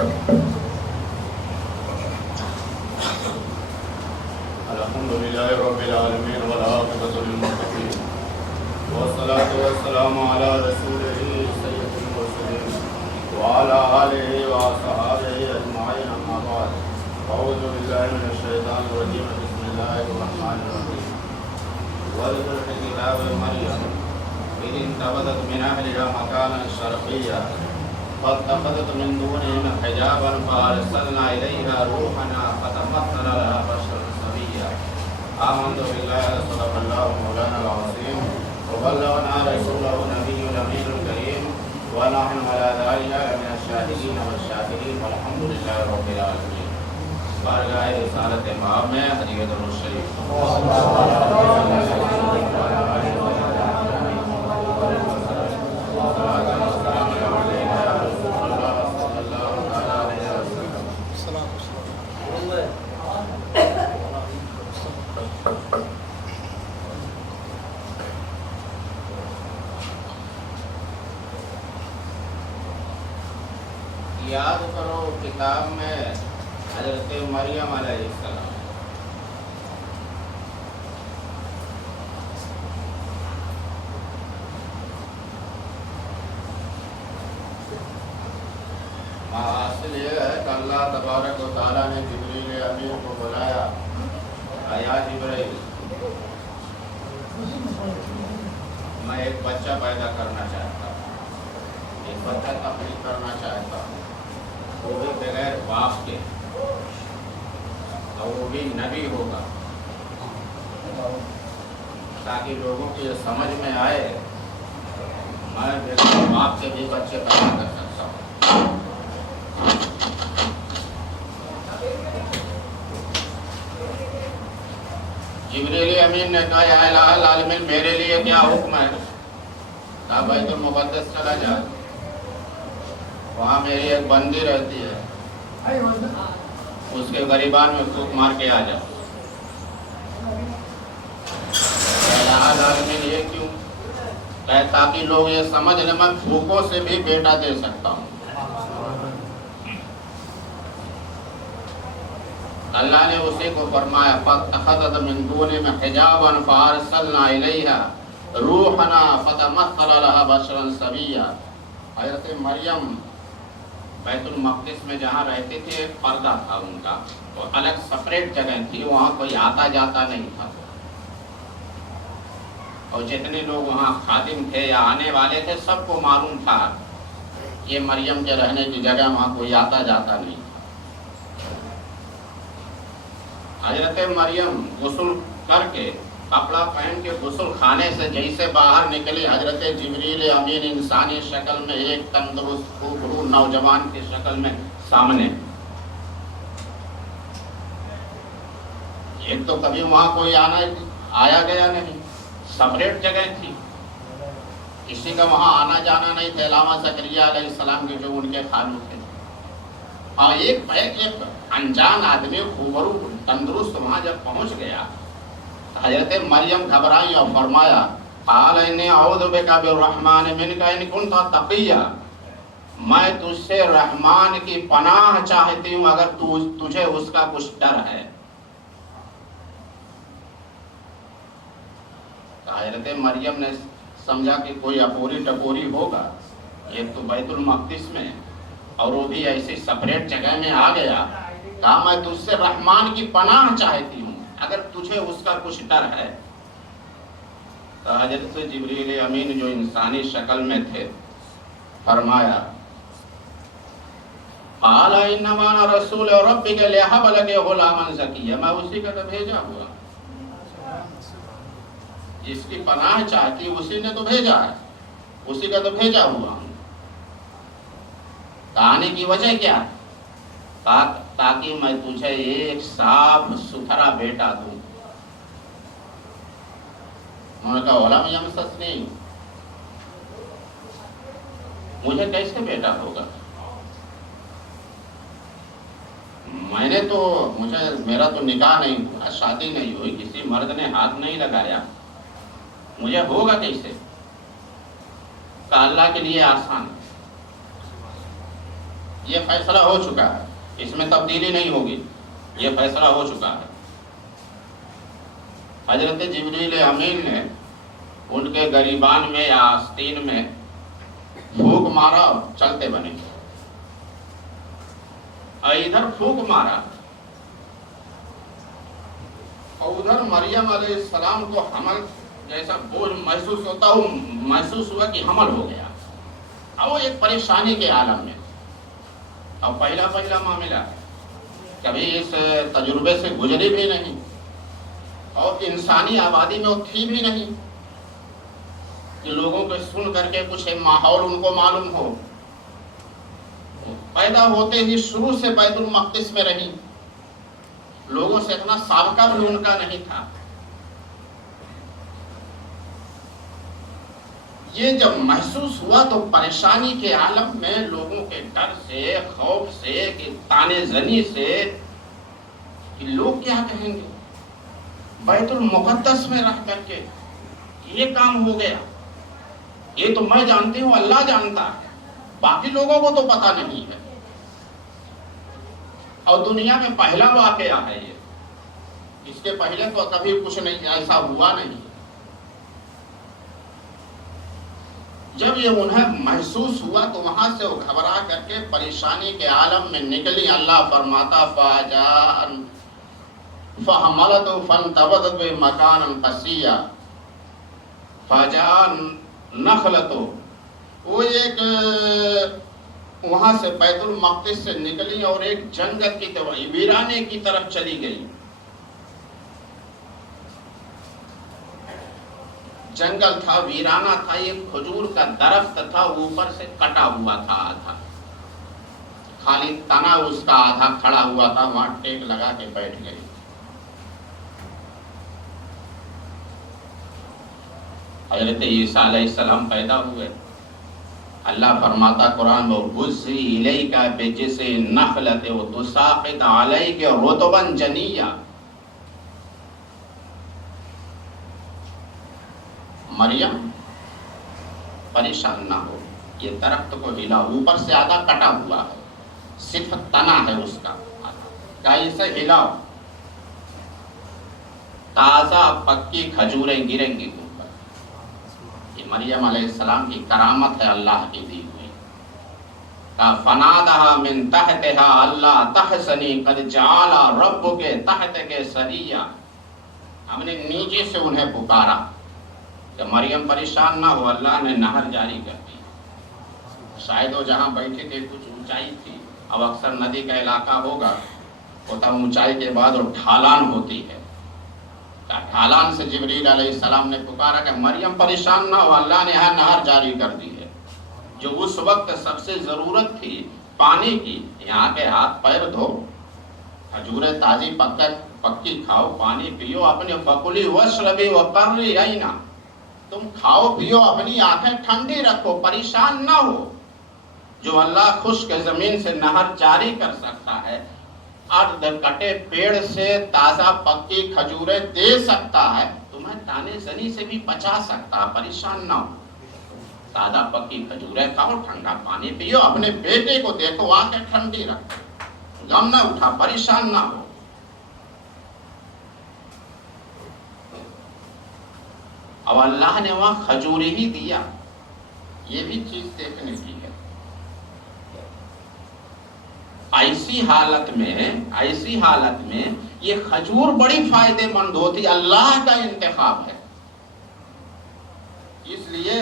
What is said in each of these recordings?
الحمد لله رب العالمين والعاقبة للمتقين والصلاة والسلام على رسوله سيد المرسلين وعلى آله وصحبه أجمعين أما بعد أعوذ بالله من الشيطان الرجيم بسم الله الرحمن الرحيم واذكر في كتاب مريم إذ انتبذت من أهلها مكانا شرقيا فاتخذت من دونهم حجابا فأرسلنا إليها روحنا فتمثل لها بشرا سويا آمنت بالله صدق الله مولانا العظيم وبلغنا رسوله النبي الأمين الكريم ونحن على ذلك من الشاهدين والشاكرين والحمد لله رب العالمين. بارگاہ رسالت باب میں حدیث درود شریف یاد کرو کتاب میں حضرت مریم علیہ السلام حاصل یہ ہے کہ اللہ تبارک و تعالیٰ نے جبریل امین کو بلایا، یا جبریل میں ایک بچہ پیدا کرنا چاہتا ہوں، ایک بچہ تخلیق کرنا چاہتا ہوں، وہ بھی بغیر باپ کے، اور وہ بھی نبی ہوگا، تاکہ لوگوں کو یہ سمجھ میں آئے میں بغیر باپ کے بھی بچے پیدا کر سکتا ہوں۔ جبریل امین نے کہا یا الہ العالمین میرے لیے کیا حکم ہے؟ کہا بیت المقدس چلا جا، وہاں میری ایک بندی رہتی ہے، اس کے غریبان میں پھونک مار کے آ جاؤ۔ الہ العالمین یہ کیوں؟ کہ تاکہ لوگ یہ سمجھ لیں میں پھوکوں سے بھی بیٹا دے سکتا ہوں۔ اللہ نے اسی کو فرمایا فَاتَّخَذَتْ مِن دُونِهِمْ حِجَابًا فَأَرْسَلْنَا إِلَيْهَا رُوحَنَا فَتَمَثَّلَ لَهَا بَشَرًا سَوِيًّا۔ حضرت مریم بیت المقدس میں جہاں رہتے تھے ایک پردہ تھا ان کا، وہ الگ سپریٹ جگہ تھی، وہاں کوئی آتا جاتا نہیں تھا، اور جتنے لوگ وہاں خادم تھے یا آنے والے تھے سب کو معلوم تھا یہ مریم کے رہنے کی جگہ، وہاں کوئی آتا جاتا نہیں۔ حضرت مریم غسل کر کے کپڑا پہن کے غسل خانے سے جیسے باہر نکلی، حضرت جبریل امین انسانی شکل میں ایک تندرست خوبرو نوجوان کی شکل میں سامنے۔ ایک تو کبھی وہاں کوئی آیا گیا نہیں، سپریٹ جگہ تھی، کسی کا وہاں آنا جانا نہیں تھا علامہ زکریا علیہ السلام کے جو ان کے خالو تھے، اور ایک انجان آدمی خوبرو تندرست وہاں جب پہنچ گیا، حضرت مریم گھبرائی اور فرمایا قال انی اعوذ بک بالرحمن منک ان کنت تقیا، میں تجھ سے رحمان کی پناہ چاہتی ہوں اگر تجھے اس کا کچھ ڈر ہے۔ حضرت مریم نے سمجھا کہ کوئی اپوری ٹپوری ہوگا، ایک تو بیت المقدس میں اور وہ بھی ایسی سپریٹ جگہ میں آ گیا، کہا میں تجھ سے رحمان کی پناہ چاہتی ہوں اگر تجھے اس کا کچھ ڈر ہے۔ تو حضرت جبریل امین جو انسانی شکل میں تھے فرمایا قال انما انا رسول ربک لہب لک غلاما زکیا، میں اسی کا تو بھیجا ہوا، جس کی پناہ چاہتی اسی نے تو بھیجا ہے، اسی کا تو بھیجا ہوا ہوں۔ آنے کی وجہ کیا؟ تاکہ میں تجھے ایک صاف ستھرا بیٹا دوں۔ انہوں نے کہا ولم یمسسنی، مجھے کیسے بیٹا ہوگا؟ میرا تو نکاح نہیں ہوا، شادی نہیں ہوئی، کسی مرد نے ہاتھ نہیں لگایا، مجھے ہوگا کیسے؟ کہ اللہ کے لیے آسان، یہ فیصلہ ہو چکا ہے، اس میں تبدیلی نہیں ہوگی، یہ فیصلہ ہو چکا ہے۔ حضرت جبریل امین نے ان کے گریبان میں یا آستین میں پھونک مارا اور چلتے بنے، اور ادھر پھونک مارا اور ادھر مریم علیہ السلام کو حمل جیسا بوجھ محسوس ہوا کہ حمل ہو گیا، اور وہ ایک پریشانی کے عالم میں، اور پہلا معاملہ کبھی اس تجربے سے گزری بھی نہیں، اور انسانی آبادی میں وہ تھی بھی نہیں کہ لوگوں کو سن کر کے کچھ ماحول ان کو معلوم ہو۔ پیدا ہوتے ہی شروع سے بیت المقدس میں رہی، لوگوں سے اتنا سابقہ بھی ان کا نہیں تھا۔ یہ جب محسوس ہوا تو پریشانی کے عالم میں لوگوں کے ڈر سے، خوف سے، کہ طعنے زنی سے کہ لوگ کیا کہیں گے، بیت المقدس میں رہ کر کے یہ کام ہو گیا، یہ تو میں جانتی ہوں، اللہ جانتا ہے، باقی لوگوں کو تو پتہ نہیں ہے، اور دنیا میں پہلا واقعہ ہے یہ، اس کے پہلے تو کبھی کچھ نہیں ایسا ہوا نہیں۔ جب یہ انہیں محسوس ہوا تو وہاں سے وہ گھبرا کر کے پریشانی کے عالم میں نکلی۔ اللہ فرماتا فحملت فانتبذت بمکانا قصیا فجاء نخلت، وہ ایک وہاں سے بیت المقدس سے نکلی اور ایک جنگل کی طرف، ویرانے کی طرف چلی گئی۔ جنگل تھا، ویرانہ تھا، یہ کھجور کا درخت تھا، اوپر سے کٹا ہوا تھا آدھا، خالی تنا اس کا آدھا کھڑا ہوا تھا، وہاں ٹیک لگا کے بیٹھ گئی۔ حضرت عیسیٰ علیہ السلام پیدا ہوئے، اللہ فرماتا قرآن میں وَبُسِّ إِلَيْكَ بِجِذْعِ النَّخْلَةِ وَتُسَاقِطْ عَلَيْكَ رُطْبًا جَنِيًّا۔ مریم پریشان نہ ہو، یہ درخت کو ہلا، اوپر سے آدھا کٹا ہوا ہے، صرف تنا ہے اس کا، کہا اسے ہلاؤ، تازہ پکی کھجوریں گریں گی اوپر۔ یہ مریم علیہ السلام کی کرامت ہے اللہ کی دی ہوئی۔ کہا فنادھا من تحتھا اللہ تحزنی قد جعل ربک تحتک سریا، ہم نے نیچے سے انہیں پکارا کہ مریم پریشان نہ ہو، اللہ نے نہر جاری کر دی۔ شاید وہ جہاں بیٹھے تھے کچھ اونچائی تھی، اب اکثر ندی کا علاقہ ہوگا، ہوتا اونچائی کے بعد اور ڈھالان ہوتی ہے، ڈھالان سے جبریل علیہ السلام نے پکارا کہ مریم پریشان نہ ہو، اللہ نے یہاں نہر جاری کر دی ہے۔ جو اس وقت سب سے ضرورت تھی پانی کی، یہاں کے ہاتھ پیر دھو، کھجوریں تازی پکی کھاؤ، پانی پیو، اپنے فکلی واشربی وقرری عینا، تم کھاؤ پیو، اپنی آنکھیں ٹھنڈی رکھو، پریشان نہ ہو۔ جو اللہ خشک زمین سے نہر جاری کر سکتا ہے، ارد کٹے پیڑ سے تازہ پکی کھجوریں دے سکتا ہے، تمہیں طعنے زنی سے بھی بچا سکتا ہے، پریشان نہ ہو۔ تازہ پکی کھجوریں کھاؤ، ٹھنڈا پانی پیو، اپنے بیٹے کو دیکھو، آنکھیں ٹھنڈی رکھو، غم نہ اٹھا، پریشان نہ ہو۔ اب اللہ نے وہاں کھجور ہی دیا، یہ بھی چیز دیکھنے کی ہے۔ ایسی حالت میں یہ کھجور بڑی فائدے مند ہوتی، اللہ کا انتخاب ہے، اس لیے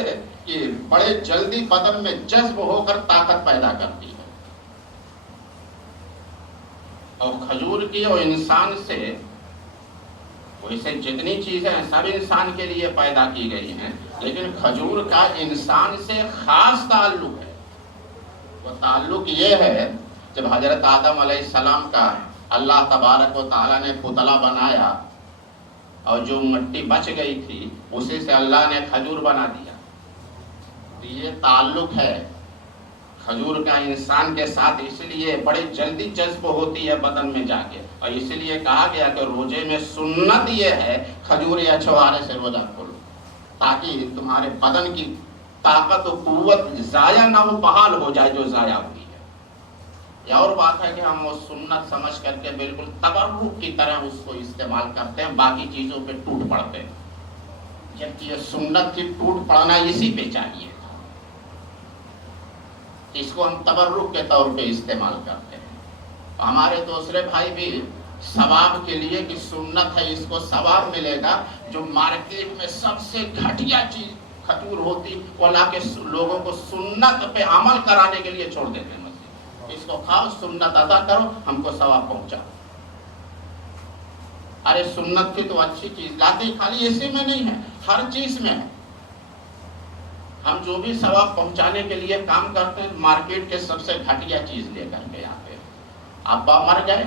کہ بڑے جلدی بدن میں جذب ہو کر طاقت پیدا کرتی ہے۔ اور کھجور کی اور انسان سے، ویسے جتنی چیزیں سب انسان کے لیے پیدا کی گئی ہیں، لیکن کھجور کا انسان سے خاص تعلق ہے۔ وہ تعلق یہ ہے، جب حضرت آدم علیہ السلام کا اللہ تبارک و تعالیٰ نے پتلا بنایا اور جو مٹی بچ گئی تھی اسی سے اللہ نے کھجور بنا دیا، تو یہ تعلق ہے کھجور کا انسان کے ساتھ، اس لیے بڑی جلدی جذب ہوتی ہے بدن میں جا کے، اور اسی لیے کہا گیا کہ روزے میں سنت یہ ہے کھجور یا چھوارے سے روزہ کھولو، تاکہ تمہارے بدن کی طاقت و قوت ضائع نہ ہو، بحال ہو جائے جو ضائع ہوئی ہے۔ یہ اور بات ہے کہ ہم وہ سنت سمجھ کر کے بالکل تبرک کی طرح اس کو استعمال کرتے ہیں، باقی چیزوں پہ ٹوٹ پڑتے ہیں، جبکہ یہ سنت کی ٹوٹ پڑنا اسی پہ چاہیے، اس کو ہم تبرک کے طور پہ استعمال کرتے ہیں۔ ہمارے دوسرے بھائی بھی ثواب کے لیے کہ سنت ہے اس کو ثواب ملے گا، جو مارکیٹ میں سب سے گھٹیا چیز کھجور ہوتی وہ لا کے لوگوں کو سنت پہ عمل کرانے کے لیے چھوڑ دیتے ہیں، اس کو کھاؤ، سنت ادا کرو، ہم کو ثواب پہنچا۔ ارے سنت کی تو اچھی چیز لاتے خالی اسی میں نہیں ہے، ہر چیز میں ہے۔ ہم جو بھی ثواب پہنچانے کے لیے کام کرتے ہیں مارکیٹ کے سب سے گھٹیا چیز لے کر کے آتے ہیں۔ ابا مر گئے،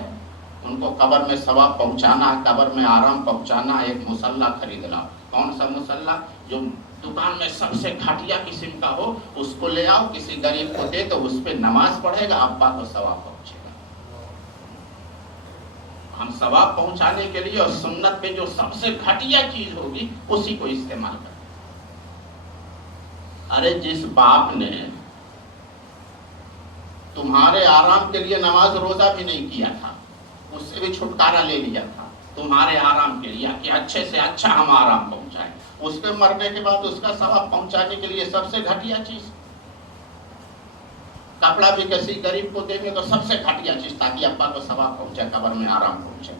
ان کو قبر میں ثواب پہنچانا، قبر میں آرام پہنچانا، ایک مصلی خریدنا۔ کون سا مصلی؟ جو دکان میں سب سے گھٹیا قسم کا ہو، اس کو لے آؤ، کسی غریب کو دے تو اس پہ نماز پڑھے گا، ابا کو ثواب پہنچے گا۔ ہم ثواب پہنچانے کے لیے اور سنت پہ جو سب سے گھٹیا چیز ہوگی اسی کو استعمال کریں۔ ارے جس باپ نے تمہارے آرام کے لیے نماز روزہ بھی نہیں کیا تھا، اس سے بھی چھٹکارا لے لیا تھا تمہارے آرام کے لیے کہ اچھے سے اچھا ہم آرام پہنچائیں، اس کے مرنے کے بعد اس کا ثواب پہنچانے کے لیے سب سے گھٹیا چیز، کپڑا بھی کسی غریب کو دیں گے تو سب سے گھٹیا چیز تاکہ ابا کو ثواب پہنچے، قبر میں آرام پہنچے۔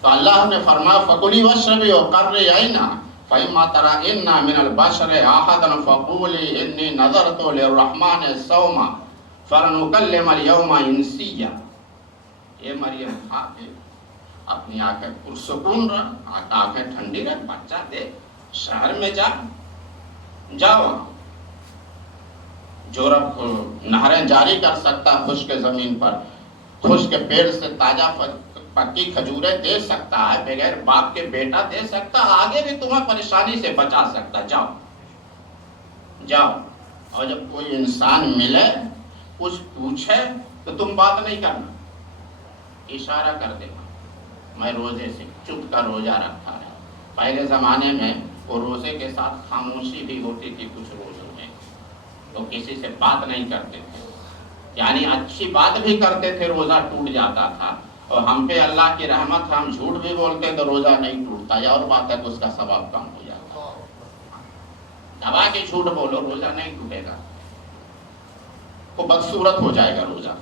تو اللہ نے فرمایا فَكُلِي وَاشْرَبِي وَقَرِّي عَيْنًا فَإِمَّا تَرَيِنَّ مِنَ الْبَشَرِ أَحَدًا فَقُولِي إِنِّي نَذَرْتُ لِلرَّحْمَنِ صَوْمًا فَلَنُكَلِّمَ الْيَوْمَ إِنسِيًّا۔ اے مریم کھا کے اپنی آنکھیں پرسکون رکھ، آنکھیں ٹھنڈی رکھ، بچہ دے، شہر میں جاؤ، جو رب نہریں جاری کر سکتا خشک زمین پر، خشک پیڑ سے تازہ پکی کھجوریں دے سکتا ہے، بغیر باپ کے بیٹا دے سکتا، آگے بھی تمہیں پریشانی سے بچا سکتا، جاؤ۔ اور جب کوئی انسان ملے کچھ پوچھے تو تم بات نہیں کرنا، اشارہ کر دینا، میں روزے سے چپ کا روزہ رکھا ہے۔ پہلے زمانے میں وہ روزے کے ساتھ خاموشی بھی ہوتی تھی، کچھ روزوں میں تو کسی سے بات نہیں کرتے تھے، یعنی اچھی بات بھی کرتے تھے روزہ ٹوٹ جاتا تھا، اور ہم پہ اللہ کی رحمت، ہم جھوٹ بھی بولتے تو روزہ نہیں ٹوٹتا، یا اور بات ہے کہ اس کا ثواب کم ہو جاتا، دبا کے جھوٹ بولو روزہ نہیں ٹوٹے گا، وہ بدصورت ہو جائے گا، روزہ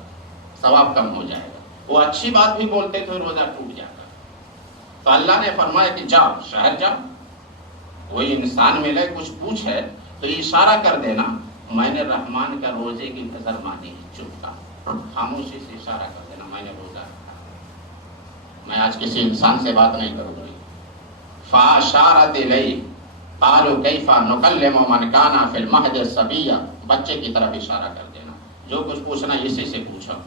ثواب کم ہو جائے گا۔ وہ اچھی بات بھی بولتے تو روزہ ٹوٹ جاتا۔ تو اللہ نے فرمایا کہ جاؤ، شہر جاؤ، کوئی انسان ملے کچھ پوچھے تو اشارہ کر دینا، میں نے رحمان کا روزے کی نظر مانی ہے، چپ کا خاموشی سے اشارہ کر دینا، میں نے روزہ رکھا، میں آج کسی انسان سے بات نہیں کروں گی۔ فَأَشَارَتْ إِلَيْهِ قَالُوا كَيْفَ نُكَلِّمُ مَنْ كَانَ فِي الْمَهْدِ صَبِيًّا، بچے کی طرف اشارہ کر دینا، جو کچھ پوچھنا اسی سے پوچھو۔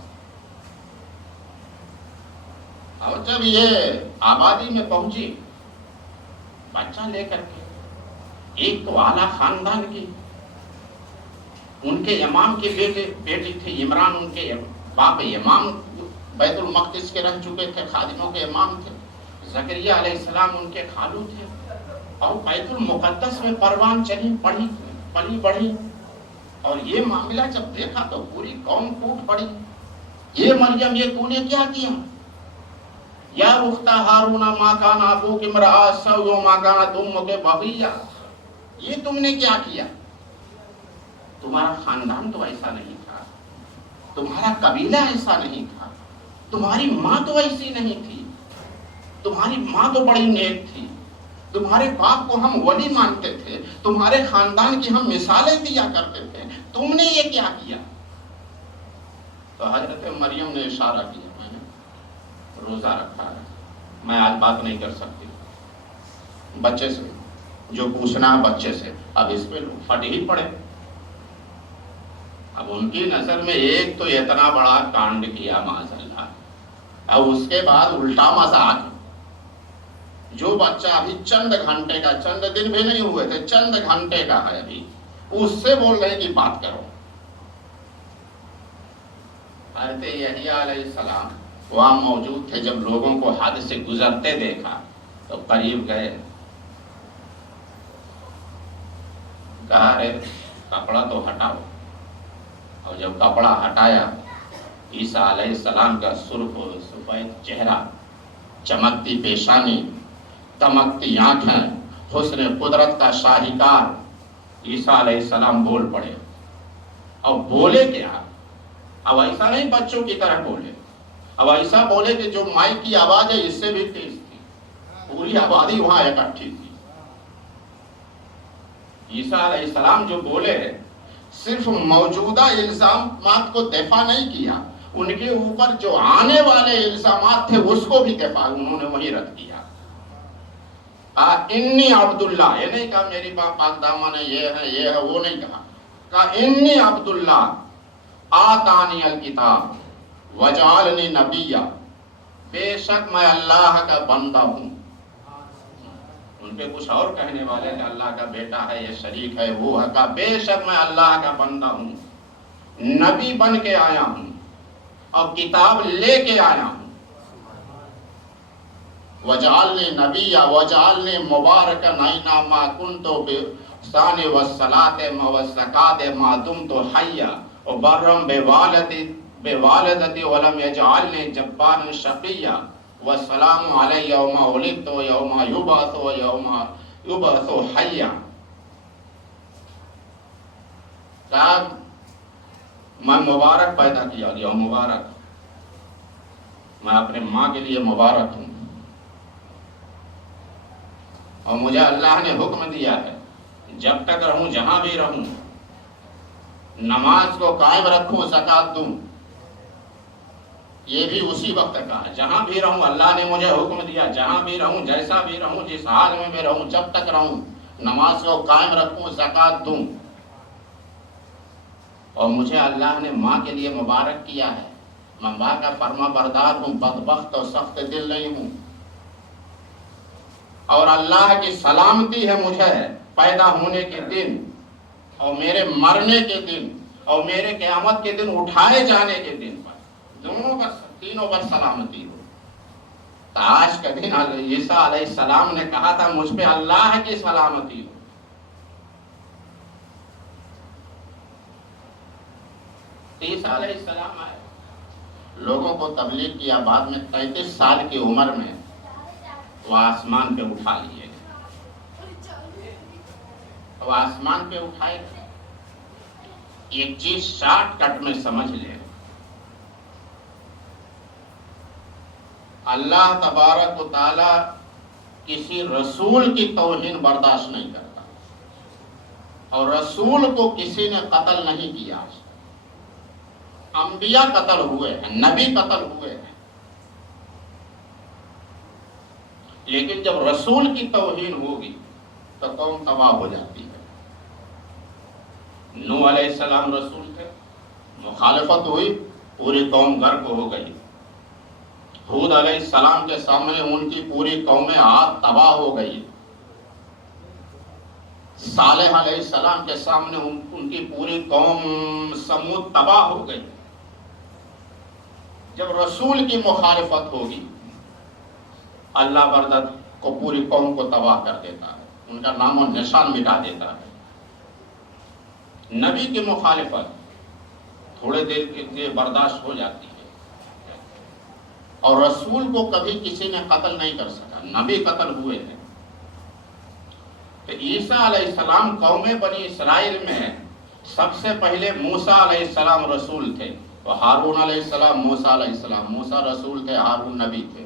اور جب یہ آبادی میں پہنچی بچہ لے کر کے، ایک تو اعلیٰ خاندان کی، ان کے امام کے بیٹی تھی عمران، ان کے باپ امام بیت المقدس کے رہ چکے تھے، خادموں کے امام تھے، زکریا علیہ السلام ان کے خالو تھے، اور بیت المقدس میں پروان چلی پلی بڑھی، اور یہ معاملہ جب دیکھا تو پوری قوم ٹوٹ پڑی، یہ مریم یہ تو نے کیا کیا؟ یا اخت ہارون ما کان ابوک امرأ سوء وما کانت امک بغیہ، یہ تم نے کیا کیا؟ تمہارا خاندان تو ایسا نہیں تھا، تمہارا قبیلہ ایسا نہیں تھا، تمہاری ماں تو ایسی نہیں تھی، تمہاری ماں تو بڑی نیک تھی، تمہارے باپ کو ہم ولی مانتے تھے، تمہارے خاندان کی ہم مثالیں دیا کرتے تھے، تم نے یہ کیا کیا؟ تو حضرت مریم نے اشارہ کیا، میں نے روزہ رکھا ہے، میں آج بات نہیں کر سکتی، بچے سے جو پوچھنا ہے بچے سے، اب اس پہ پھٹ ہی پڑے۔ اب ان کی نظر میں ایک تو اتنا بڑا کانڈ کیا معاذ اللہ، اب اس کے بعد الٹا مذاق، جو بچہ ابھی چند گھنٹے کا، چند دن بھی نہیں ہوئے تھے، چند گھنٹے کا ہے ابھی، اس سے بول رہے کہ بات کرو۔ حضرت یحییٰ علیہ السلام وہاں موجود تھے، جب لوگوں کو حد سے گزرتے دیکھا تو قریب گئے، کہا رے کپڑا تو ہٹاؤ، اور جب کپڑا ہٹایا عیسیٰ علیہ السلام کا سرخ و سفید چہرہ، چمکتی پیشانی، دمکتی آنکھیں، حسن قدرت کا شاہکار، عیسیٰ علیہ السلام بول پڑے. اور بولے کیا؟ اب ایسا نہیں بچوں کی طرح بولے، اب ایسا بولے کہ جو مائک کی آواز ہے اس سے بھی تیز تھی، پوری آبادی وہاں اکٹھی تھی. عیسیٰ علیہ السلام جو بولے صرف موجودہ الزامات کو دفاع نہیں کیا، ان کے اوپر جو آنے والے الزامات تھے اس کو بھی دفاع انہوں نے وہی رد کیا. انی عبداللہ، یہ نہیں کہا میری باپ پاک دامن ہے، یہ ہے وہ نہیں کہا انی عبداللہ آتانی الکتاب وجعلنی نبیہ، بے شک میں اللہ کا بندہ ہوں. ان پہ کچھ اور کہنے والے کہ اللہ کا بیٹا ہے، یہ شریک ہے، وہ ہے. کہا بے شک میں اللہ کا بندہ ہوں، نبی بن کے آیا ہوں اور کتاب لے کے آیا ہوں. وجعلنی نبیہ وجعلنی مبارکا اینما کنت بِالصلاۃ والصلاۃ والزکاۃ ما دمت حیا وبرا بوالدتی ولم یجعلنی جبارا شقیا والسلام علی یوم ولدت یوم یبعث یوم یبعث حیا. میں مبارک پیدا کیا گیا ہوں، مبارک، میں اپنے ماں کے لیے مبارک ہوں. اور مجھے اللہ نے حکم دیا ہے جب تک رہوں، جہاں بھی رہوں، نماز کو قائم رکھوں، زکوٰۃ دوں. یہ بھی اسی وقت کا ہے، جہاں بھی رہوں اللہ نے مجھے حکم دیا، جہاں بھی رہوں، جیسا بھی رہوں، جس حال میں رہوں، جب تک رہوں نماز کو قائم رکھوں، زکوٰۃ دوں. اور مجھے اللہ نے ماں کے لیے مبارک کیا ہے، میں ماں کا فرما بردار ہوں، بدبخت اور سخت دل نہیں ہوں. اور اللہ کی سلامتی ہے مجھے پیدا ہونے کے دن اور میرے مرنے کے دن اور میرے قیامت کے دن اٹھائے جانے کے دن پر، دونوں پر، تینوں پر سلامتی ہو. آج کے دن عیسیٰ علیہ السلام نے کہا تھا مجھ پہ اللہ کی سلامتی ہو. عیسیٰ علیہ السلام آئے، لوگوں کو تبلیغ کیا، بعد میں 33 سال کی عمر میں وہ آسمان پہ اٹھا لیے گئے. وہ آسمان پہ اٹھائے گئے. ایک چیز شارٹ کٹ میں سمجھ لے، اللہ تبارک و تعالی کسی رسول کی توہین برداشت نہیں کرتا، اور رسول کو کسی نے قتل نہیں کیا. انبیاء قتل ہوئے ہیں، نبی قتل ہوئے ہیں، لیکن جب رسول کی توہین ہوگی تو قوم تباہ ہو جاتی ہے. نوح علیہ السلام رسول تھے، مخالفت ہوئی، پوری قوم غرق ہو گئی. ہود علیہ السلام کے سامنے ان کی پوری قومیں آگ تباہ ہو گئی. صالح علیہ السلام کے سامنے ان کی پوری قوم سمود تباہ ہو گئی. جب رسول کی مخالفت ہوگی اللہ بردت کو پوری قوم کو تباہ کر دیتا ہے، ان کا نام و نشان مٹا دیتا ہے. نبی کی مخالفت تھوڑے دیر کے لیے برداشت ہو جاتی ہے، اور رسول کو کبھی کسی نے قتل نہیں کر سکا، نبی قتل ہوئے ہیں. تو عیسیٰ علیہ السلام قوم بنی اسرائیل میں سب سے پہلے موسیٰ علیہ السلام رسول تھے، اور ہارون علیہ السلام موسیٰ علیہ السلام، موسیٰ رسول تھے، ہارون نبی تھے.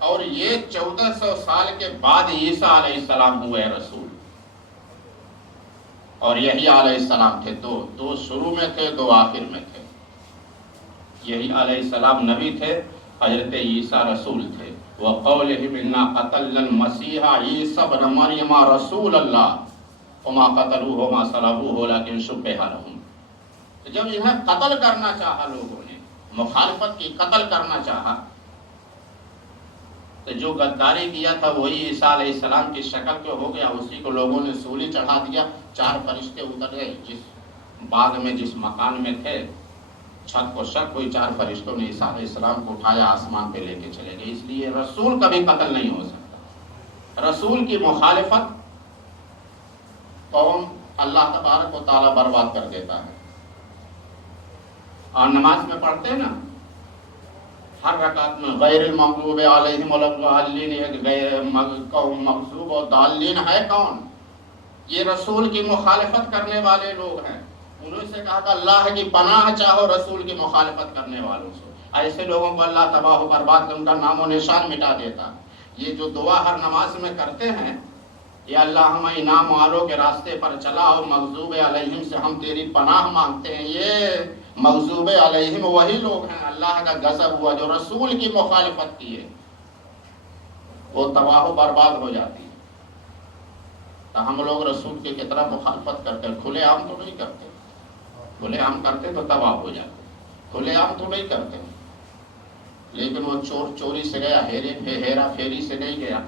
اور یہ 1400 سال کے بعد عیسیٰ علیہ السلام ہوئے رسول. اور یحییٰ علیہ السلام تھے، دو شروع میں تھے، دو آخر میں تھے. یحییٰ علیہ السلام نبی تھے، حضرت عیسیٰ رسول تھے. وَقَوْلِهِمْ إِنَّا قَتَلْنَا الْمَسِيحَ عِيسَى ابْنَ مَرْيَمَ رَسُولَ اللَّهِ وَمَا قَتَلُوهُ وَمَا صَلَبُوهُ وَلَكِنْ شُبِّهَ لَهُمْ. جب انہیں قتل کرنا چاہا، لوگوں نے مخالفت کی، قتل کرنا چاہا، تو جو غداری کیا تھا وہی عیسیٰ علیہ السلام کی شکل کے ہو گیا. اسی کو لوگوں نے سولی چڑھا دیا. 4 فرشتے اتر گئے، جس باغ میں جس مکان میں تھے، چھت کو شک ہوئی، 4 فرشتوں نے عیسیٰ علیہ السلام کو اٹھایا، آسمان پہ لے کے چلے گئے. اس لیے رسول کبھی قتل نہیں ہو سکتا. رسول کی مخالفت قوم اللہ تبارک و تعالیٰ برباد کر دیتا ہے. اور نماز میں پڑھتے ہیں نا ہر رکعت میں غیر المغضوب علیہم ولا الضالین، غیر مغضوب و ضالین ہے کون؟ یہ رسول کی مخالفت کرنے والے لوگ ہیں. انہوں سے کہا کہ اللہ کی پناہ چاہو رسول کی مخالفت کرنے والوں سے. ایسے لوگوں کو اللہ تباہ و برباد کر ان کا نام و نشان مٹا دیتا. یہ جو دعا ہر نماز میں کرتے ہیں، یا اللہ ہم انعام والوں کے راستے پر چلاؤ، مغضوب علیہم سے ہم تیری پناہ مانگتے ہیں، یہ مغضوب علیہم وہی لوگ ہیں اللہ کا غضب ہوا جو رسول کی مخالفت کیے، وہ تباہ و برباد ہو جاتی ہے. تو ہم لوگ رسول کی کتنا مخالفت کرتے ہیں. کھلے عام تو نہیں کرتے، کھلے عام کرتے تو تباہ ہو جاتے. کھلے عام تو نہیں کرتے، لیکن وہ چور چوری سے گیا، ہیرا پھیری سے نہیں گیا،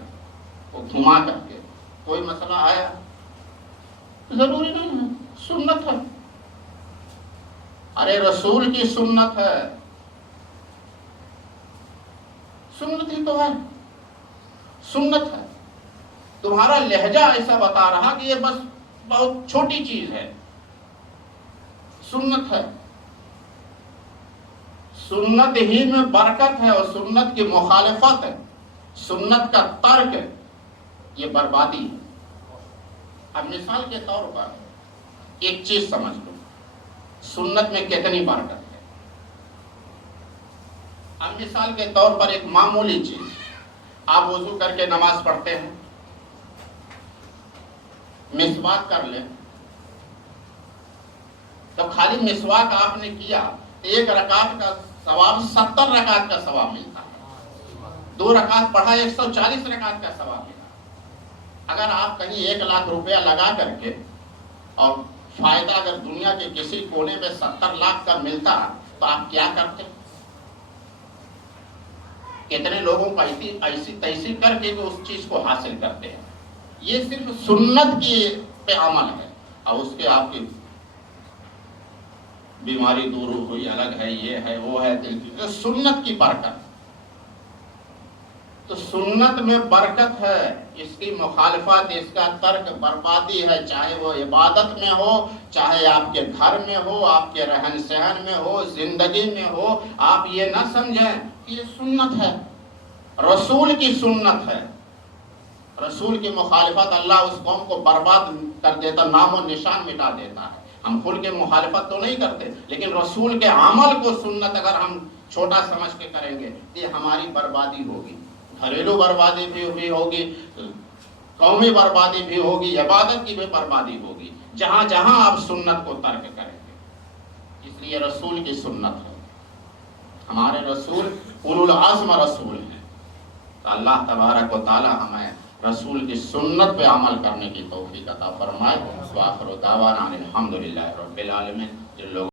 وہ گھما کر کے کوئی مسئلہ آیا ضروری نہیں ہے، سنت ہے. ارے رسول کی سنت ہے، سنت ہی تو ہے، سنت ہے. تمہارا لہجہ ایسا بتا رہا کہ یہ بس بہت چھوٹی چیز ہے. سنت ہے، سنت ہی میں برکت ہے، اور سنت کی مخالفت ہے، سنت کا ترک ہے، یہ بربادی ہے. اب مثال کے طور پر ایک چیز سمجھ لو، سنت میں کتنی برکت ہے. اب مثال کے طور پر ایک معمولی چیز، آپ وضو کر کے نماز پڑھتے ہیں، مسواک کر لیں، تو خالی مسواک آپ نے کیا ایک رکعت کا ثواب 70 رکعت کا ثواب ملتا ہے. 2 رکعت پڑھا 140 رکعت کا ثواب ملتا. اگر آپ کہیں 1 لاکھ روپیہ لگا کر کے اور فائدہ اگر دنیا کے کسی کونے میں 70 لاکھ کا ملتا تو آپ کیا کرتے؟ کتنے لوگوں کو ایسی تیسی کر کے اس چیز کو حاصل کرتے ہیں. یہ صرف سنت کی پہ عمل ہے، اور اس کے آپ کی بیماری دور ہوئی الگ ہے، یہ ہے وہ ہے، دل کی سنت کی برکت. تو سنت میں برکت ہے، اس کی مخالفت، اس کا ترک بربادی ہے. چاہے وہ عبادت میں ہو، چاہے آپ کے گھر میں ہو، آپ کے رہن سہن میں ہو، زندگی میں ہو. آپ یہ نہ سمجھیں کہ یہ سنت ہے، رسول کی سنت ہے. رسول کی مخالفت اللہ اس قوم کو برباد کر دیتا، نام و نشان مٹا دیتا ہے. ہم کھل کے مخالفت تو نہیں کرتے، لیکن رسول کے عمل کو سنت اگر ہم چھوٹا سمجھ کے کریں گے تو یہ ہماری بربادی ہوگی. گھریلو بربادی بھی ہوگی، قومی بربادی بھی ہوگی، عبادت کی بھی بربادی ہوگی، جہاں جہاں آپ سنت کو ترک کریں گے. اس لیے رسول کی سنت ہے. ہمارے رسول اولو العزم رسول ہیں. تو اللہ تبارک و تعالی ہمیں رسول کی سنت پہ عمل کرنے کی توفیق عطا فرمائے. وآخر دعوانا الحمدللہ رب العالمین. جن لوگوں